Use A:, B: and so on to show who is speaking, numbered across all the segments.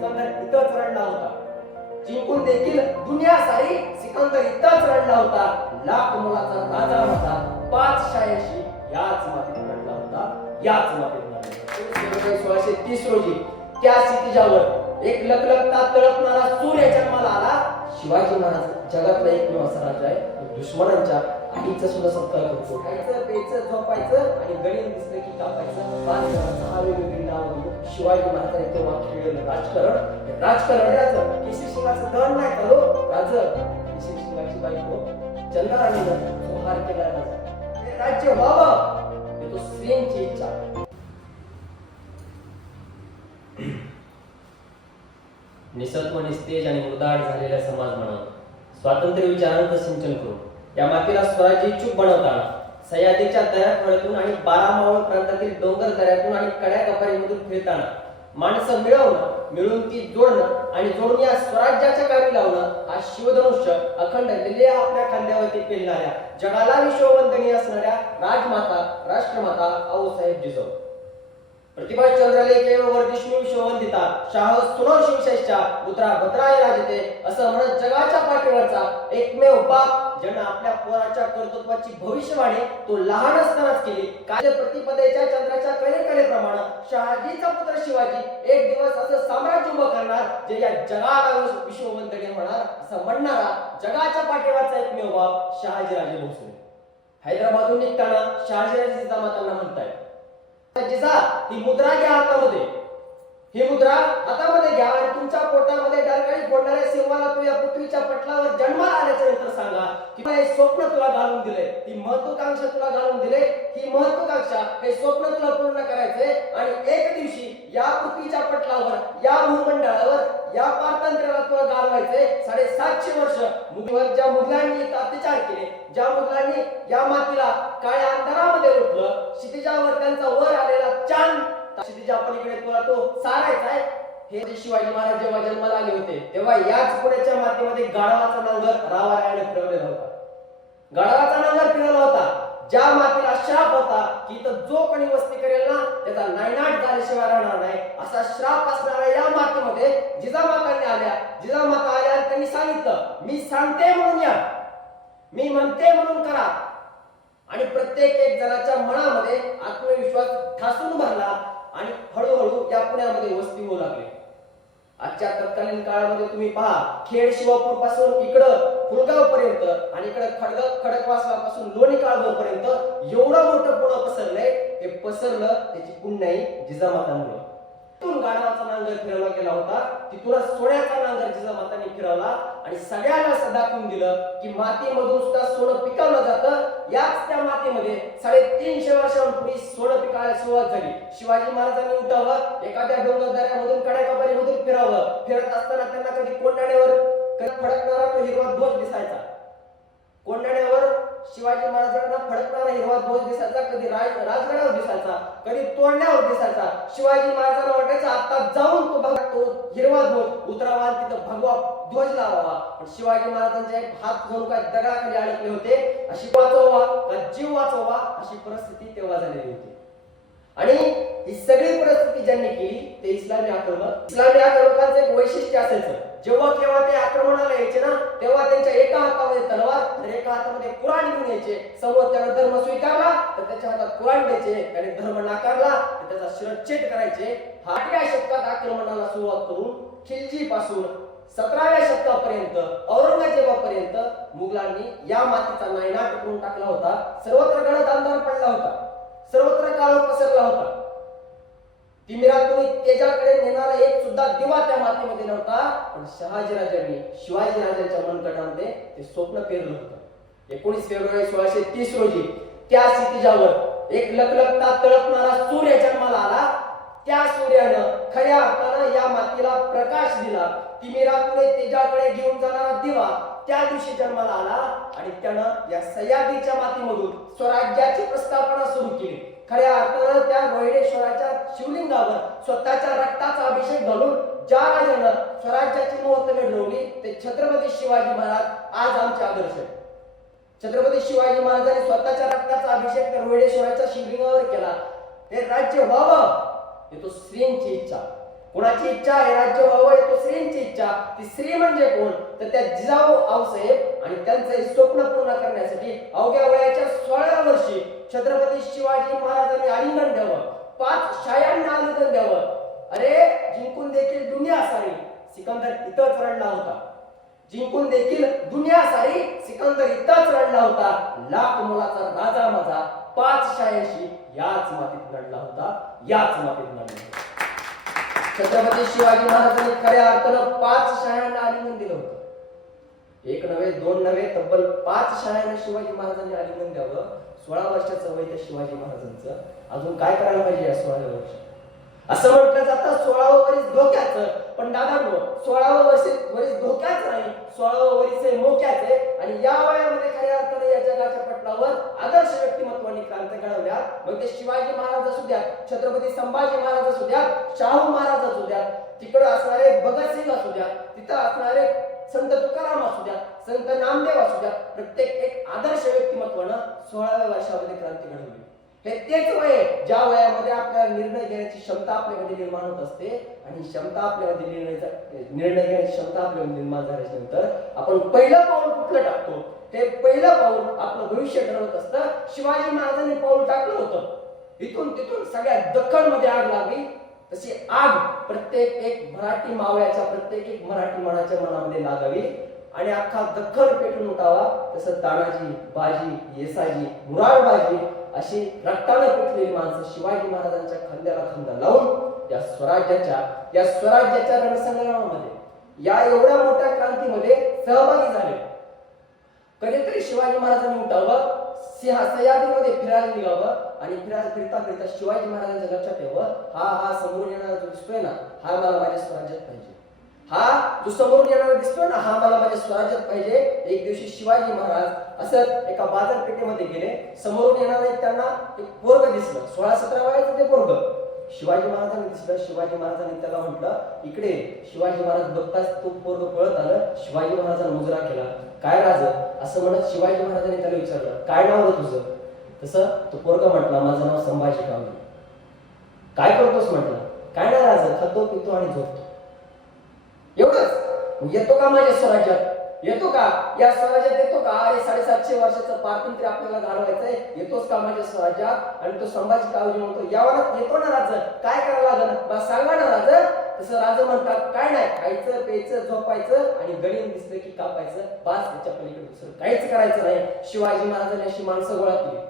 A: सिकंदर इथंच रडला होता. जिंकून देखील दुनिया सारी सिकंदर इथंच रडला होता. लाख मुलाचा राजा होता. पाच शायाशी याच मातीत रडला होता. याच मातीत सोळाशे तीस रोजी त्या सिटीजावर एक लखलखता तळपणारा सूर्य जन्माला आला. शिवाजी महाराज जगातला एकमेव असा राजा आहे. दुश्मनांच्या आईचं सुद्धा सत्कार करतो. खायचं प्यायचं झोपायचं आणि गणित दिसलं की कापायचं. पाच हा वेगवेगळी नाव शिवाजी महाराजांनी तेव्हा खेळलेलं राजकारण. हे राजकारण याचं. केशरी सिंगाचं दहन नाही करो राज केशरी सिंगाची बायको चंद्राणीनं संहार केला राजा. राज्य व्हावं. हे तो स्त्रियांची इच्छा. निसत्व निस्तेज आणि मुदाड झालेला समाज म्हणा स्वातंत्र्य विचारांचं सिंचन करून. या मातीला स्वराज्य इच्छुक बनवताना सह्याद्रीच्या दऱ्याखोऱ्यातून आणि बारामावळ प्रांतातील डोंगर दऱ्यातून आणि कड्या कपारीमधून फिरताना माणसं मिळवणं मिळून ती जोडणं आणि जोडून या स्वराज्याच्या कामी लावणं हा शिवधनुष्य अखंड लिले आपल्या खांद्यावरती पेलणाऱ्या जगाला विश्ववंदनीय असणाऱ्या राजमाता राष्ट्रमाता आऊसाहेब जिजाऊ. प्रतिभा चंद्रले केवळ वर्धिष्णू देतात. शाह सुनो शिवशेषच्या पुत्रा भद्राय राजते. असं म्हणत जगाच्या पाठीवरचा एकमेव बाप ज्यानं आपल्या पोराच्या कर्तृत्वाची भविष्यवाणी तो लहान असतानाच केली. काय प्रतिपदेच्या चंद्राच्या कलेकलेप्रमाणे शहाजीचा पुत्र शिवाजी एक दिवस असं साम्राज्य उभं करणार जे या जगाला विश्ववंदनीय होणार असं म्हणणारा जगाच्या पाठीवरचा एकमेव बाप शहाजीराजे भोसले. हैदराबादहून निघताना शहाजीराजे जिजामातांना म्हणतायत जिजा ही मुद्रा घ्या हातामध्ये. ही मुद्रा हातामध्ये घ्या आणि तुमच्या पोटामध्ये डरकाळी फोडणाऱ्या सिंहाला तू या पृथ्वीच्या पटलावर जन्माला आल्याच्यानंतर सांगा की हे स्वप्न तुला घालून दिले. ही महत्वाकांक्षा तुला घालून दिले. ही महत्वाकांक्षा हे स्वप्न तुला पूर्ण करायचंय आणि एक दिवशी या पृथ्वीच्या पटलावर या भूमंडळावर या पारतंत्र्याला तुला घालवायचंय साडेसातशे वर्ष मुघलवर ज्या मुघलांनी अत्याचार केले ज्या मुघलांनी या मातीला काळ्या अंधारामध्ये लुटलं क्षितिजावर त्यांचा वर आलेला चांद क्षितिजा पलीकडे तुला तो सारायचा आहे. हे शिवाजी महाराज जेव्हा जन्माला आले होते तेव्हा याच पुण्याच्या मातीमध्ये गाढवाचा नांगर रावारायाने फिरवलेला होता. गाढवाचा नांगर फिरवला होता. ज्या मातीला श्राप होता की इथं जो कोणी वस्ती करेल ना त्याचा नायनाट झाल्याशिवाय राहणार नाही. असा श्राप असणारा या मातीमध्ये जिजामातांनी आल्या. जिजामाता आल्या त्यांनी सांगितलं मी सांगते म्हणून या. मी म्हणते म्हणून करा. आणि प्रत्येक एक जणाच्या मनामध्ये आत्मविश्वास ठासून भरला आणि हळूहळू या पुण्यामध्ये वस्ती होऊ लागली. आजच्या तत्कालीन काळामध्ये तुम्ही पहा खेड शिवापूरपासून इकडं कुळगाव पर्यंत आणि इकडे खडग खडकवासला पासून लोणी काळगाव पर्यंत एवढं मोठं पुणं पसरलंय हे पसरलं त्याची पुण्याई जिजामातांमुळे. तिथून गाढवाचा नांगर फिरवला गेला होता. तिथूनच सोन्याचा नांगर जिजामाताने फिरवला आणि सगळ्यांना दाखवून दिलं की मातीमधून सुद्धा सोनं पिकवलं जातं. याच त्या मातीमध्ये साडेतीनशे वर्षांपूर्वी सोनं पिकायला सुरुवात झाली. शिवाजी महाराजांनी उठावं एखाद्या डोंगर दऱ्यामधून कड्याकपारीमधून फिरावं. फिरत असताना त्यांना कधी कोंडाण्यावर कधी फडकणारा तो हिरवा ध्वज दिसायचा. कोंडाण्यावर शिवाजी महाराजांना फडकणारा हिरवा ध्वज दिसायचा कधी राज राजगडावर दिसायचा कधी तोडण्यावर दिसायचा. शिवाजी महाराजांना वाटायचं आता जाऊन तो भग तो हिरवा ध्वज उतरावा तिथं भगवा ध्वज लावावा. पण शिवाजी महाराजांचे एक हात घेऊन काय दगडाखाली अडकले होते. अशी वाचवा का जीव वाचवा अशी परिस्थिती तेव्हा झालेली होती. आणि ही सगळी परिस्थिती ज्यांनी केली ते इस्लामी आक्रमक इस्लामी आक्रमकांचं एक वैशिष्ट्य असायचं. जेव्हा केव्हा ते आक्रमणाला यायचे ना तेव्हा त्यांच्या एका हातामध्ये तलवार तर एका हातामध्ये कुराण घेऊन यायचे. समोर त्यानं धर्म स्वीकारला तर त्याच्या हातात कुराण द्यायचे त्याने धर्म नाकारला तर त्याचा शिरच्छेद करायचे. आठव्या शतकात आक्रमणाला सुरुवात करून खिलजी पासून सतराव्या शतकापर्यंत औरंगजेबापर्यंत मुघलांनी या मातीचा नायनाट करून टाकला होता. सर्वत्र गडद अंधार पडला होता. सर्वत्र काळ पसरला होता. तिमिरातून त्याच्याकडे नेणारा एक सुद्धा दिवा त्या मातीमध्ये नव्हता पण शहाजीराजांनी शिवाजी राजांच्या मनगटामध्ये ते स्वप्न पेरलं होतं. एकोणीस फेब्रुवारी सोळाशे तीस रोजी त्या सिटीजावर एक लखलखता तळपणारा सूर्य जन्माला आला. त्या सूर्यानं खऱ्या अर्थानं या मातीला प्रकाश दिला. तिमिरापुढे तेजाकडे घेऊन जाणारा दिवा त्या दिवशी जन्माला आला आणि त्यानं या सह्याद्रीच्या मातीमधून स्वराज्याची प्रस्थापना सुरू केली. खऱ्या अर्थानं त्या रोहिणेश्वराच्या शिवलिंगावर स्वतःच्या रक्ताचा अभिषेक घालून ज्या राजानं स्वराज्याची मुहूर्त मिळवली ते छत्रपती शिवाजी महाराज आज आमचे आदर्श आहेत. छत्रपती शिवाजी महाराजांनी स्वतःच्या रक्ताचा अभिषेक त्या रोहिणेश्वराच्या शिवलिंगावर केला. हे राज्य व्हावं हे तो स्त्रींची इच्छा. कोणाची इच्छा? आहे राज्य व्हावं तो स्त्रींची इच्छा. ती श्री म्हणजे कोण? तर त्या जिजाऊ आऊसाहेब आणि त्यांचं स्वप्न पूर्ण करण्यासाठी अवघ्या वयाच्या सोळा वर्षी छत्रपती शिवाजी महाराजांनी आलिंगन द्यावं पाच शायांना आलिंगन द्यावं अरे जिंकून देखील दुनिया सारी सिकंदर इथंच रडला होता. जिंकून देखील दुनिया सारी सिकंदर इथंच रडला होता. लाख मुलाचा राजा माझा पाच शायाशी याच मातीत लढला होता याच मातीत लढला होता. छत्रपती शिवाजी महाराजांनी खऱ्या अर्थानं पाच शाळांना आलिंगन दिलं होतं. एक नव्हे दोन नव्हे तब्बल पाच शाळांना शिवाजी महाराजांनी आलिंगन द्यावं. सोळा वर्षाचं वय त्या शिवाजी महाराजांचं. अजून काय करायला पाहिजे या सोळाव्या वर्षात? असं म्हटलं जातं सोळावं वरीस धोक्याचं. पण दादांनो सोळावं वर्ष वरीस धोक्याचं नाही सोळावं वरीस हे मोक्याचं. आहे आणि या वयामध्ये खऱ्या अर्थाने या जगाच्या पटलावर आदर्श व्यक्तिमत्वाने क्रांत घडवल्या मग ते शिवाजी महाराज असू द्या छत्रपती संभाजी महाराज असू द्या शाहू महाराज असू द्या तिकडं असणारे भगतसिंग असू द्या तिथं असणारे संत तुकाराम असू द्या संत नामदेव असू द्या प्रत्येक एक आदर्श व्यक्तिमत्वानं सोळाव्या वर्षामध्ये क्रांती घडवली. हे तेच वय ज्या वयामध्ये आपल्याला निर्णय घेण्याची क्षमता आपल्यामध्ये निर्माण होत असते. आणि क्षमता आपल्यामध्ये निर्णय निर्णय घेण्याची क्षमता आपल्यामध्ये निर्माण झाल्याच्यानंतर आपण पहिलं पाऊल कुठलं टाकतो? ते पहिलं पाऊल आपलं भविष्य ठरवत असतं. शिवाजी महाराजांनी पाऊल टाकलं होतं. इथून तिथून सगळ्या दख्खनमध्ये आग लागली. तशी आग प्रत्येक एक मराठी मावळ्याच्या प्रत्येक एक मराठी मनाच्या मनामध्ये लागावी. आणि अख्खा दख्खन पेटून उठावा तसं तानाजी बाजी येसाजी मुरारबाजी अशी रक्तानं पेटलेली माणसं शिवाजी महाराजांच्या खांद्याला खांदा लावून या स्वराज्याच्या या स्वराज्याच्या रणसंग्रामामध्ये या एवढ्या मोठ्या क्रांतीमध्ये सहभागी झाले. कधीतरी शिवाजी महाराजांनी उठावं सिंहा सह्याद्रीमध्ये फिरायला निघावं आणि फिरायला फिरता फिरता शिवाजी महाराजांच्या लक्षात यावं हा हा समोर येणारा जो दिसतोय ना हा मला माझ्या स्वराज्यात पाहिजे. हा जो समोरून येणारा दिसतोय ना हा मला माझ्या स्वराज्यात पाहिजे. एक दिवशी शिवाजी महाराज असं एका बाजारपेठेमध्ये गेले. समोरून येणारा एक त्यांना एक पोरग दिसलं. सोळा सतरा वयाचं ते पोरग. शिवाजी महाराजांनी दिसलं. शिवाजी महाराजांनी त्याला म्हटलं इकडे शिवाजी महाराज बघताच तो पोरग पळत आलं. शिवाजी महाराजांनी मुजरा केला. काय राज? असं म्हणत शिवाजी महाराजांनी त्याला विचारलं काय नाव होतं तुझं? तसं तो पोरग म्हटला माझं नाव संभाजी कावले काय करतोस? म्हटलं काय नाही राज खातो पितो आणि झोपतो. एवढंच. येतो का माझ्या स्वराज्यात? येतो का? या स्वराज्यात येतो का? अरे साडेसातशे वर्षाचं पारतंत्र्य आपल्याला घालवायचंय. येतोच का माझ्या स्वराज्यात? आणि तो संभाजी कावजी म्हणतो यावर येतो ना राज काय करावं लागलं? बा सांगा ना राज तसं राज म्हणतात काय नाही खायचं प्यायचं झोपायचं आणि गणित दिसलं की कापायचं. बास त्याच्या पलीकडे दुसरं काहीच करायचं नाही. शिवाजी महाराजांनी अशी माणसं गोळा केली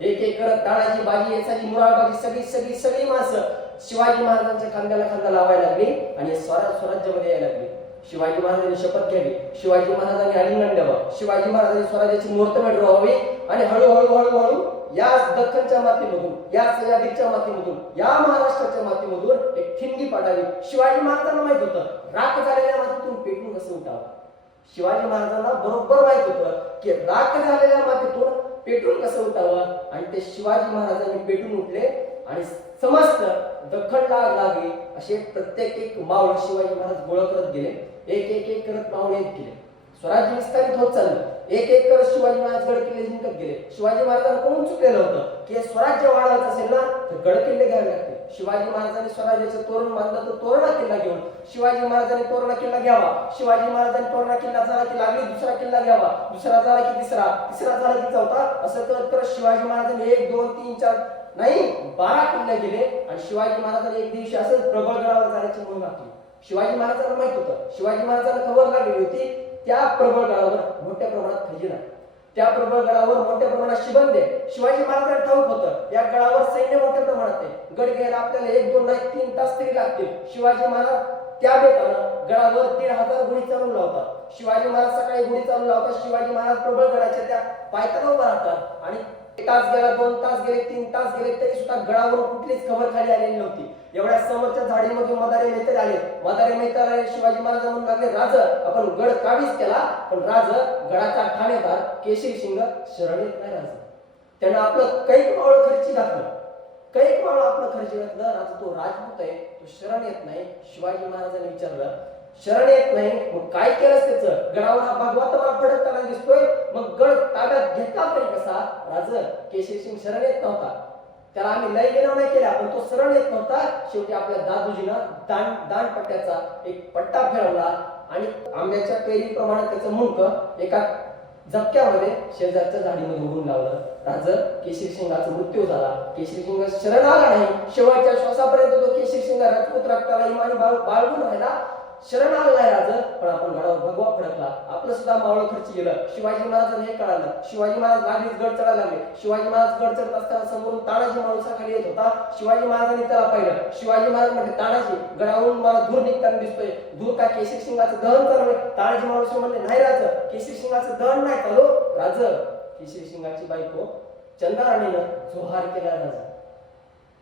A: एक एक करत तानाजी बाजी येसाजी मुराळबाजी सगळी सगळी सगळी माणसं शिवाजी महाराजांच्या खांद्याला खांदा लावायला लागली आणि स्वराज स्वराज्यामध्ये यायला लागली. शिवाजी महाराजांनी शपथ घ्यावी. शिवाजी महाराजांनी आलिंगन द्यावं शिवाजी महाराजांनी स्वराज्याची मुहूर्तमेढ रोवावी आणि हळूहळू हळूहळू या दख्खनच्या मातीमधून या सह्याद्रीच्या मातीमधून या महाराष्ट्राच्या मातीमधून एक खिंडी पाडावी. शिवाजी महाराजांना माहीत होतं. राख झालेल्या मातीतून पेटून कसं उठावं? शिवाजी महाराजांना बरोबर माहीत होतं की राख झालेल्या मातीतून पेटून कसं उठावं? आणि ते शिवाजी महाराजांनी पेटून उठले आणि समस्त दखल लाग लागे असे प्रत्येक एक मावळ शिवाजी महाराज गोळा करत गेले. एक एक एक करत मावळे येत गेले. स्वराज्य विस्तारित होत चाललं. एक एक करत शिवाजी महाराज गड किल्ले जिंकत गेले. शिवाजी महाराजांना कोण चुकलेलं होतं? की स्वराज्य वाढवायचं असेल ना तर गड किल्ले घ्यावे लागतील. शिवाजी महाराजांनी स्वराज्याचं तोरण बांधलं तर तोरणा किल्ला घेऊन शिवाजी महाराजांनी तोरणा किल्ला घ्यावा. शिवाजी महाराजांनी तोरणा किल्ला झाला की लागली दुसरा किल्ला घ्यावा. दुसरा झाला की तिसरा. तिसरा झाला की चौथा. असं करत करत शिवाजी महाराजांनी एक दोन तीन चार नाही बारा किल्ले गेले आणि शिवाजी महाराजांना एक दिवशी असंच प्रबळगडावर जाण्याची म्हणून आखली शिवाजी महाराजांना माहीत होतं. शिवाजी महाराजांना खबर लागलेली होती त्या प्रबळगडावर मोठ्या प्रमाणात खजिना. आहे. त्या प्रबळगडावर मोठ्या प्रमाणात शिबंदे. आहे शिवाजी महाराजांना ठाऊक होतं या गडावर सैन्य मोठ्या प्रमाणात आहे. गड घ्यायला आपल्याला एक दोन नाही तीन तास तरी लागतील. शिवाजी महाराज त्या बेतानं गडावर दीड हजार गुढी चालून लावतात. शिवाजी महाराज सकाळी गुढी चालून लावतात. शिवाजी महाराज प्रबळगडाच्या त्या पायथ्याला उभा राहतात आणि एक तास गेला दोन तास गेले तीन तास गेले तरी सुद्धा गडावर कुठलीच खबर खाली आलेली नव्हती. एवढ्या समोरच्या झाडीमध्ये मदारे मेहतर आले. मदारे मेहतर आले शिवाजी महाराज म्हणून लागले राज आपण गड काबीज केला पण राज गडाचा ठाणेदार केशरी शिंग शरण येत नाही राज. त्यानं आपलं कैक मावळ खर्ची घातलं. कैक मावळ आपलं खर्ची घातलं. आता तो राजपूत आहे तो शरण येत नाही. शिवाजी महाराजांनी विचारलं शरण येत नाही. मग काय केलंस त्याचं? गडावर हा भगवा मला फडकताना दिसतोय. मग गड ताब्यात घेतला तरी कसा? राज केशरी सिंग शरण येत नव्हता. त्याला आम्ही लय गेला नाही केला पण तो सरळ येत नव्हता. शेवटी आपल्या दादूजीनं दान दानपट्ट्याचा एक पट्टा फिरवला आणि आंब्याच्या पेरीप्रमाणे त्याचं मुंडक एका झपक्यामध्ये शेजारच्या झाडीमध्ये उडून लावलं. राज केशरी सिंगाचा मृत्यू झाला. केशरी सिंग शरण आला नाही. शेवटच्या श्वासापर्यंत तो केशरी सिंग राजपूत रक्ताला इमानी बाळ बाळगून राहिला. शरण आला राज पण आपण गडावर भगवा फडकला. आपलं सुद्धा मावळ खर्च गेलं शिवाजी महाराजांना हे कळालं. शिवाजी महाराज लागलीच गड चढायला लागले. शिवाजी महाराज गड चढत असताना समोरून तानाजी माणूसाखाली येत होता. शिवाजी महाराजांनी त्याला पाहिलं. शिवाजी महाराज म्हणजे तानाजी गडावरून मला दूर निघताना दिसतोय. दूर का केशरी सिंगाचं दहन चालू तानाजी माणूस म्हणले नाही राज केशरी सिंगाचं दहन नाही चालू. राज केशरी सिंगाची बायको चंद्राणीनं जोहार केला राजा.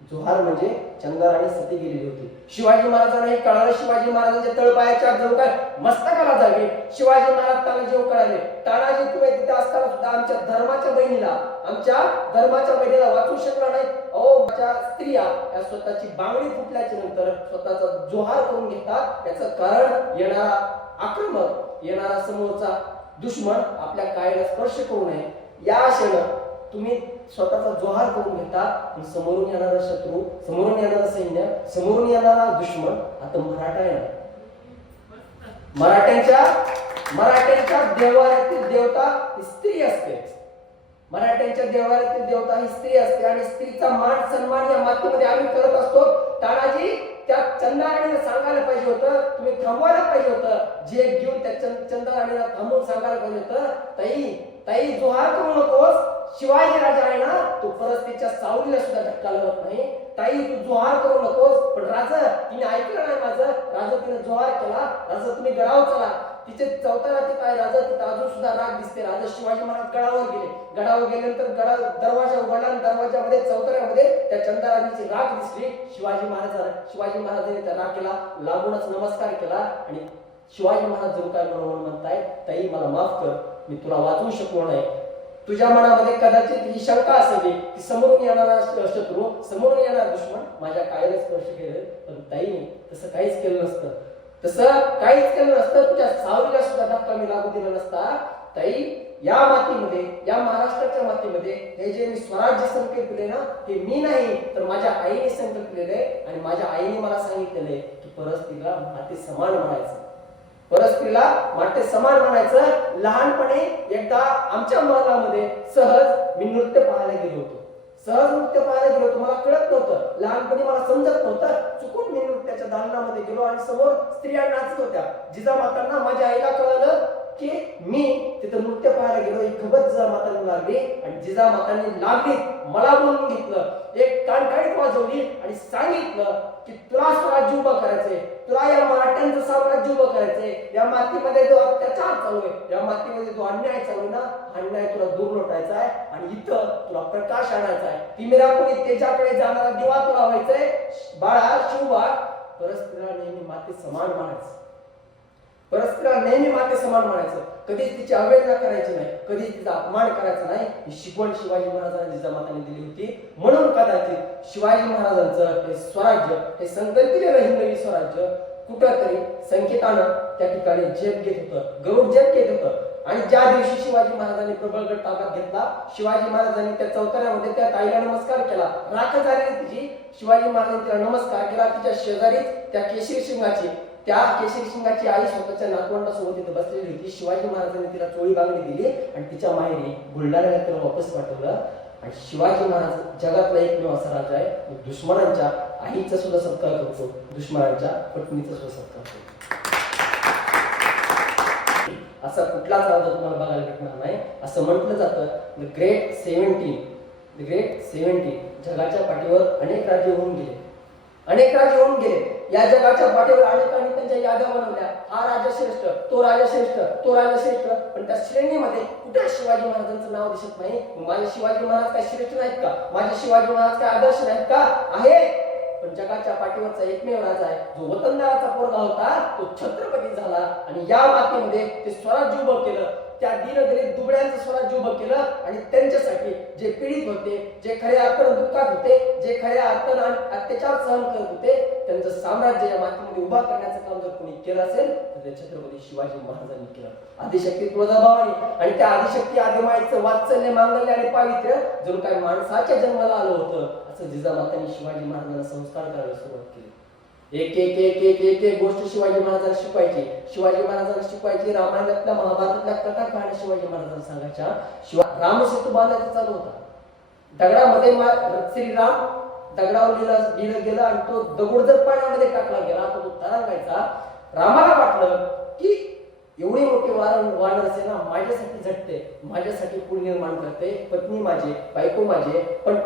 A: जोहार म्हणजे चंद्राणी सती गेलेली होती. शिवाजी महाराजांना हे कळालं. शिवाजी महाराजांच्या तळपायाच्या जणू काय मस्तकाला जागे. शिवाजी महाराज त्याला जेव कळाले तानाजी तुम्ही तिथे असताना सुद्धा आमच्या धर्माच्या बहिणीला आमच्या धर्माच्या बहिणीला वाचू शकला नाही. अहो माझ्या स्त्रिया या स्वतःची बांगडी फुटल्याच्या नंतर स्वतःचा जोहार करून घेतात. याचं कारण येणारा आक्रमक येणारा समोरचा दुश्मन आपल्या कायला स्पर्श करू नये. या आशेनं तुम्ही स्वतःचा जोहार करून घेता. समोरून येणारा शत्रू समोरून येणारा सैन्य समोरून येणारा दुश्मन आता मराठा आहे ना मराठ्यांच्या मराठ्यांच्या देवाऱ्यातील देवता ही स्त्री असते. मराठ्यांच्या देवाऱ्यातील देवता ही स्त्री असते. आणि स्त्रीचा मान सन्मान या मातीमध्ये आम्ही करत असतो. तानाजी त्या चंदाराणीला सांगायला पाहिजे होतं. तुम्ही थांबवायला पाहिजे होतं. जे घेऊन त्या चंद- थांबून सांगायला पाहिजे होतं. ताई ताई जोहार करू नकोस. शिवाजी राजा आहे ना तो परस्तीच्या सावलीला सुद्धा धक्का लावत नाही. ताई तू जोहार करू नकोस पण राजा तिने ऐकलं नाही माझं. राजा तिने जोहार केला. राजा तुम्ही गडावर चला. तिचे चौथा रात्री काय राजा तिथं अजून सुद्धा राग दिसते. राजा शिवाजी महाराज गडावर गेले. गडावर गेल्यानंतर गडा दरवाजा उघडला दरवाजामध्ये चौथऱ्यामध्ये त्या चंद्राणीची राग दिसली. शिवाजी महाराज शिवाजी महाराजांनी त्या राखेला लागूनच नमस्कार केला. आणि शिवाजी महाराज जणू काय म्हणून म्हणताय ताई मला माफ कर. मी तुला वाचवू शकलो नाही. तुझ्या मनामध्ये कदाचित ही शंका असावी की समोरून येणारा शत्रू समोरून येणारा दुश्मन माझ्या कायला स्पर्श केलं पण ताईने तसं काहीच केलं नसतं. तसं काहीच केलं नसतं. तुझ्या सावलीला सुद्धा धक्का मी लागू दिला नसता. ताई या मातीमध्ये या महाराष्ट्राच्या मातीमध्ये हे जे मी स्वराज्य संकल्प केले ना ते मी नाही तर माझ्या आईने संकल्प केलेले आणि माझ्या आईने मला सांगितलेले की परस्तीला माती समान म्हणायचं. परस्त्रीला वाटते समान म्हणायचं. लहानपणी एकदा आमच्या मनामध्ये सहज मी नृत्य पाहायला गेलो होतो. सहज नृत्य पाहायला गेलो होतो. मला कळत नव्हतं. लहानपणी मला समजत नव्हतं. चुकून मी नृत्याच्या दालनामध्ये गेलो आणि समोर स्त्रिया नाचत होत्या. जिजामातांना माझ्या आईला कळलं की मी तिथं नृत्य पाहायला गेलो एक खबर जिजामातांनी लागली आणि जिजामातांनी लागली मला बोलून घेतलं एक कानकाळीत वाजवली आणि सांगितलं की तुला स्वराज्य उभं करायचंय तुला या मराठ्यांचं साम्राज्य उभं करायचंय या मातीमध्ये जो अत्याचार चालू आहे या मातीमध्ये जो अन्याय चालू आहे ना अन्याय तुला दूर लोटायचा आहे आणि इथं तुला प्रकाश आणायचा आहे. तिमिरा कोणी त्याच्याकडे जाणारा दिवा तुला व्हायचंय. बाळा शिवबा परस्परा नेहमी माती समान मानायचं. परस्पराला नेहमी माते समान मानायचं. कधीच तिची अवहेलना करायची नाही. कधीच तिचा अपमान करायचा नाही. ही शिकवण शिवाजी महाराजांनी जिजामाताने दिली होती. म्हणून कदाचित शिवाजी महाराजांचं हे स्वराज्य हे संकल्पिलेलं हिंदवी स्वराज्य कुठंतरी संकेतानं त्या ठिकाणी झेप घेत होतं. गौड झेप घेत होतं. आणि ज्या दिवशी शिवाजी महाराजांनी प्रबळगड ताब्यात घेतला शिवाजी महाराजांनी त्या चौथऱ्यामध्ये त्या ताईला नमस्कार केला. राख झालेली तिची. शिवाजी महाराजांनी तिला नमस्कार केला. तिच्या शेजारीच त्या केशरी सिंगाची त्या केशरी सिंगाची आई स्वतःच्या नातवंडासोबत तिथे बसलेली होती. शिवाजी महाराजांनी तिला चोळी बांगडी दिली आणि तिच्या माहेरी बुलढाण्याला तिला वापस पाठवलं. आणि शिवाजी महाराज जगातला एकमेव असा राजा आहे. दुश्मनांच्या आईचा सुद्धा सत्कार करतो. दुश्मनांच्या पत्नीचा सुद्धा सत्कार करतो. असा कुठलाच राजा तुम्हाला बघायला भेटणार नाही. असं म्हटलं जातं the great seventeen the great seventeen जगाच्या पाठीवर अनेक राज्य होऊन गेले. अनेक राजे होऊन गेले. या जगाच्या पाठीवर अनेकांनी त्यांच्या याद्या बनवल्या. हा राजा श्रेष्ठ तो राजा श्रेष्ठ तो राजा श्रेष्ठ. पण त्या श्रेणीमध्ये कुठे शिवाजी महाराजांचं नाव दिसत नाही? माझे शिवाजी महाराज काय श्रेष्ठ नाहीत का? माझे शिवाजी महाराज काय आदर्श नाहीत का? आहे. पण जगाच्या पाठीवरचा एकमेव राजा आहे. जो वतनदाराचा पोरगा होता तो छत्रपती झाला. आणि या मातीमध्ये ते स्वराज्य उभं केलं.
B: त्या दीनदलित दुबळ्यांचं स्वराज्य उभं केलं आणि त्यांच्यासाठी जे पीडित होते जे खऱ्या अर्थानं दुःखात होते जे खऱ्या अर्थानं अत्याचार सहन करत होते त्यांचं साम्राज्य या मातीमध्ये उभा करण्याचं काम जर कोणी केलं असेल तर ते छत्रपती शिवाजी महाराजांनी केलं. आदिशक्ती तुळजाभवानी आणि त्या आदिशक्ती आदिमाईचं वात्सल्य मांगल्य आणि पावित्र्य जणू काय माणसाच्या जन्माला आलं होतं असं जिजामातांनी शिवाजी महाराजांना संस्कार करायला सुरुवात केली. एक एक एक एक एक एक गोष्ट शिवाजी महाराजांना शिकवायची. शिवाजी महाराजांना शिकवायची रामायणातल्या महाभारतातल्या कथा कहाण्या शिवाजी महाराजांना सांगायच्या. शिवाय रामसेतू बांधायचा चालू होता. दगडामध्ये श्रीराम दगडावर लिहिला लिहिलं गेलं आणि तो दगड जर पाण्यामध्ये टाकला गेला तो तो तरंगायचा. रामाला वाटलं की एवढी मोठी वार वानर सेना माझ्यासाठी झटते माझ्यासाठी पूल निर्माण करते पत्नी माझी बायको माझे पण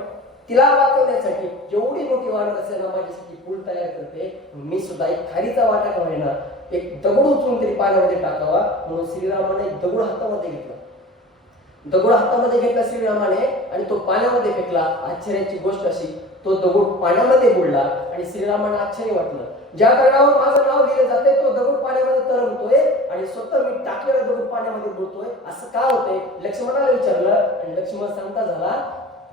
B: तिला वाचवण्यासाठी एवढी मोठी वानर सेना माझ्यासाठी पूल तयार करते. मी सुद्धा एक खारीचा वाटा का होईना एक दगड उचलून तरी पाण्यामध्ये टाकावा. म्हणून श्रीरामाने दगड हातामध्ये घेतला. दगड हातामध्ये घेतला श्रीरामाने आणि तो पाण्यामध्ये फेकला. आश्चर्याची गोष्ट अशी तो दगड पाण्यामध्ये बुडला आणि श्रीरामाने आश्चर्य वाटलं. ज्या कारणावर माझं नाव दिलं जाते तो दगड पाण्यामध्ये तरंगतोय आणि स्वतः मी टाकलेला दगड पाण्यामध्ये बुडतोय. असं का होतंय? लक्ष्मणाला विचारलं आणि लक्ष्मण सांगता झाला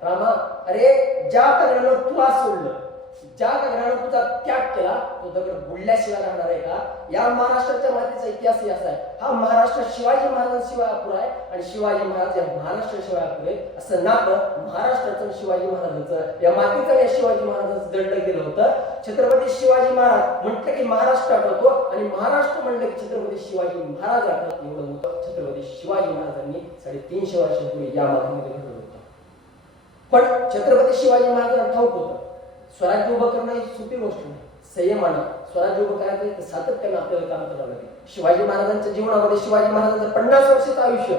B: रामा अरे ज्या कारणानं तुला सोडलं ज्या दगडानं तुझा त्याग केला तो दगड बुडल्याशिवाय राहणार आहे का? या महाराष्ट्राच्या मातीचा इतिहास असा आहे. हा महाराष्ट्र शिवाजी महाराजांशिवाय अपुरा आहे आणि शिवाजी महाराज या महाराष्ट्राशिवाय अपुरे असं नातं महाराष्ट्राचं शिवाजी महाराजांचं. या मातीचं या शिवाजी महाराजांचं दडलं गेलं होतं. छत्रपती शिवाजी महाराज म्हटलं की महाराष्ट्र आठवतो आणि महाराष्ट्र म्हणलं की छत्रपती शिवाजी महाराज आठवत एवढं होतं छत्रपती शिवाजी महाराजांनी साडेतीनशे वर्षापूर्वी या मातीमध्ये घडलं होतं. पण छत्रपती शिवाजी महाराजांना ठाऊक होतं. स्वराज्य उभं करणं ही सोपी गोष्ट नाही. संयमानं स्वराज्य उभं करायचं तर सातत्यानं आपल्याला काम करावं लागेल. शिवाजी महाराजांच्या जीवनामध्ये शिवाजी महाराजांचं पन्नास वर्षाचं आयुष्य.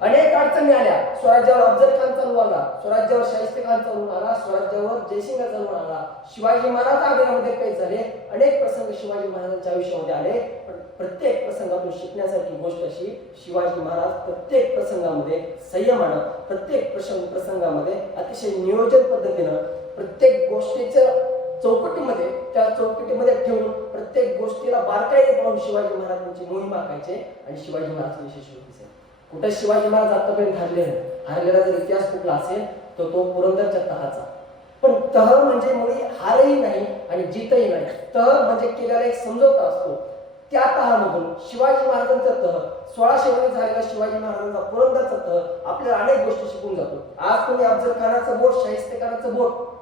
B: अनेक अडचणी आल्या. स्वराज्यावर अफजल खान चालू आला. स्वराज्यावर शाहिस्ते खान चालून आला. स्वराज्यावर जयसिंग चालून आला. शिवाजी महाराज आग्र्यामध्ये काही झाले. अनेक प्रसंग शिवाजी महाराजांच्या आयुष्यामध्ये आले. पण प्रत्येक प्रसंगातून शिकण्यासारखी गोष्ट अशी शिवाजी महाराज प्रत्येक प्रसंगामध्ये संयमानं प्रत्येक प्रसंग प्रसंगामध्ये अतिशय नियोजन पद्धतीनं प्रत्येक गोष्टीचं चौकटीमध्ये त्या चौकटीमध्ये ठेवून प्रत्येक गोष्टीला बारकाईने पाहून शिवाजी महाराजांची मोहीम आखायचे आणि शिवाजी महाराज यशस्वी व्हायचे कुठं शिवाजी महाराज आतापर्यंत हरले नाही हारलेला जर इतिहास कुठला असेल तर तो पुरंदरच्या तहाचा. पण तह म्हणजे मुळी हारही नाही आणि जीतही नाही. तह म्हणजे केलेला एक समजोता असतो. त्या तहामधून शिवाजी महाराजांचा तह सोळाशे मध्ये झालेला शिवाजी महाराजांचा पुरंदरचा तह आपल्याला अनेक गोष्टी शिकून जातो. आज तुम्ही अफजल खानाचं बोट शाहिस्तेखानाचं बोट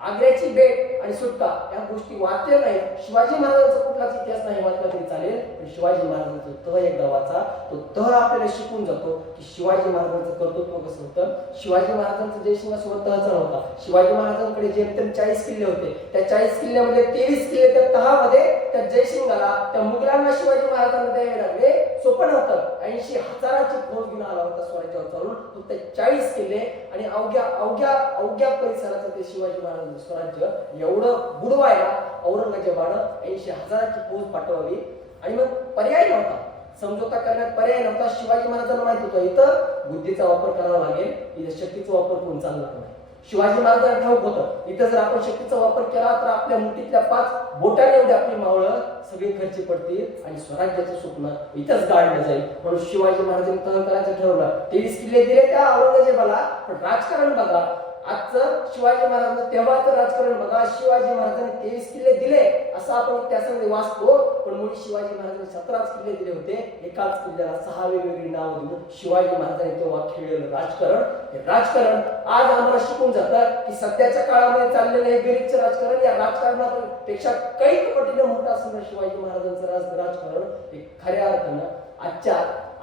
B: आग्र्याची भेट आणि सुटका या गोष्टी वाचल्या नाही शिवाजी महाराजांचा कुठलाच इतिहास नाही वाचला तरी चालेल. पण शिवाजी महाराजांचा तह एक गावाचा तो तह आपल्याला शिकून जातो की शिवाजी महाराजांचं कर्तृत्व कसं होतं. शिवाजी महाराजांचा जयसिंहासोबत तह चालू होता शिवाजी महाराजांकडे जेमतेम चाळीस किल्ले होते त्या चाळीस किल्ल्यामध्ये तेवीस किल्ले त्या तहामध्ये त्या जयसिंगाला त्या मुघलांना शिवाजी महाराजांना द्यावे लागले. सोपं नव्हतं. ऐंशी हजाराची फौज घेऊन आला होता स्वराज्यावर चालून. फक्त ते चाळीस केले आणि अवघ्या अवघ्या अवघ्या परिसराचं ते शिवाजी महाराजांचं स्वराज्य एवढं बुडवायला औरंगजेबानं ऐंशी हजाराची फौज पाठवली. आणि मग पर्याय नव्हता. समझोता करण्यात पर्याय नव्हता. शिवाजी महाराजांना माहीत होतं इथं बुद्धीचा वापर करावा लागेल. इथं शक्तीचा वापर करून चालणार नाही. शिवाजी महाराजांना ठाऊक होतं इथं जर आपण शक्तीचा वापर केला तर आपल्या मुठीतल्या पाच बोटाने एवढी आपली मावळं सगळी खर्ची पडतील आणि स्वराज्याचं स्वप्न इथंच गाडलं जाईल. म्हणून शिवाजी महाराजांनी तह करायचं ठरवलं. तेवीस किल्ले दिले त्या औरंगजेबाला पण राजकारण बघा आजचं शिवाजी महाराजांचं तेव्हाचं राजकारण बघा शिवाजी महाराजांनी तेवीस किल्ले दिले असं आपण त्यासाठी वाचतो. पण मुळी शिवाजी महाराजांनी सतराच किल्ले दिले होते. एकाच किल्ल्याला सहा वेगवेगळी नाव देऊन शिवाजी महाराजांनी तेव्हा खेळलेलं राजकारण. हे राजकारण आज आम्हाला शिकून जातं की सध्याच्या काळामध्ये चाललेलं हे गरीबचं राजकारण या राजकारणापेक्षा कैक पटीनं मोठं असणारं शिवाजी महाराजांचं राज राजकारण हे खऱ्या अर्थानं आजच्या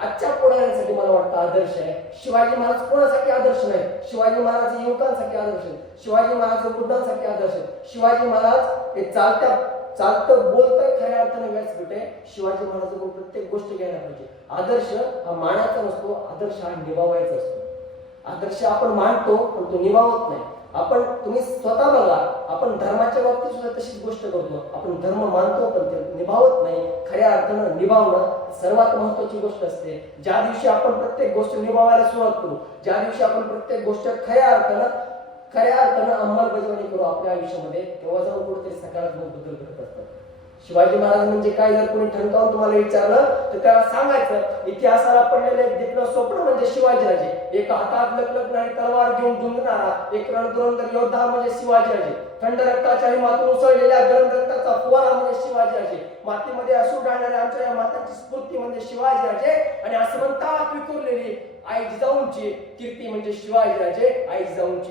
B: आजच्या पुढाऱ्यांसाठी मला वाटतं आदर्श आहे. शिवाजी महाराज कोणासाठी आदर्श नाही? शिवाजी महाराज युवकांसाठी आदर्श शिवाजी महाराज हे वृद्धांसाठी आदर्श शिवाजी महाराज हे चालत्या चालतं बोलतं खऱ्या अर्थाने व्यास भेटे. शिवाजी महाराजांकडून प्रत्येक गोष्ट घ्यायला पाहिजे. आदर्श हा मानायचा नसतो आदर्श हा निभावायचा असतो. आदर्श आपण मानतो पण तो निभावत नाही. आपण तुम्ही स्वतः बघा आपण धर्माच्या बाबतीत सुद्धा तशीच गोष्ट करतो. आपण धर्म मानतो पण ते निभावत नाही. खऱ्या अर्थानं निभावणं सर्वात महत्वाची गोष्ट असते. ज्या दिवशी आपण प्रत्येक गोष्ट निभावायला सुरुवात करू ज्या दिवशी आपण प्रत्येक गोष्ट खऱ्या अर्थानं खऱ्या अर्थानं अंमलबजावणी करू आपल्या आयुष्यामध्ये तेव्हा जाऊन कुठेतरी सकारात्मक बदल घडत असतात. शिवाजी महाराज म्हणजे काय जर कोणी ठणकावून तुम्हाला विचारलं तर त्याला सांगायचं इतिहासाला पडलेलं एक दिपलं स्वप्न म्हणजे शिवाजीराजे. एक हातात लखलखणारी तलवार घेऊन झुंजणारा एक रणधुरंधर योद्धा म्हणजे शिवाजीराजे. थंड रक्ताच्या हिमातून उसळलेल्या गरम रक्ताचा फुवारा म्हणजे शिवाजीराजे. मातीमध्ये असू डाळणाऱ्या आमच्या या मातांची स्फूर्ती म्हणजे शिवाजीराजे. आणि असं म्हणतात विखुरलेली आई जिजाऊंची कीर्ती म्हणजे शिवाजीराजे आई जिजाऊंची.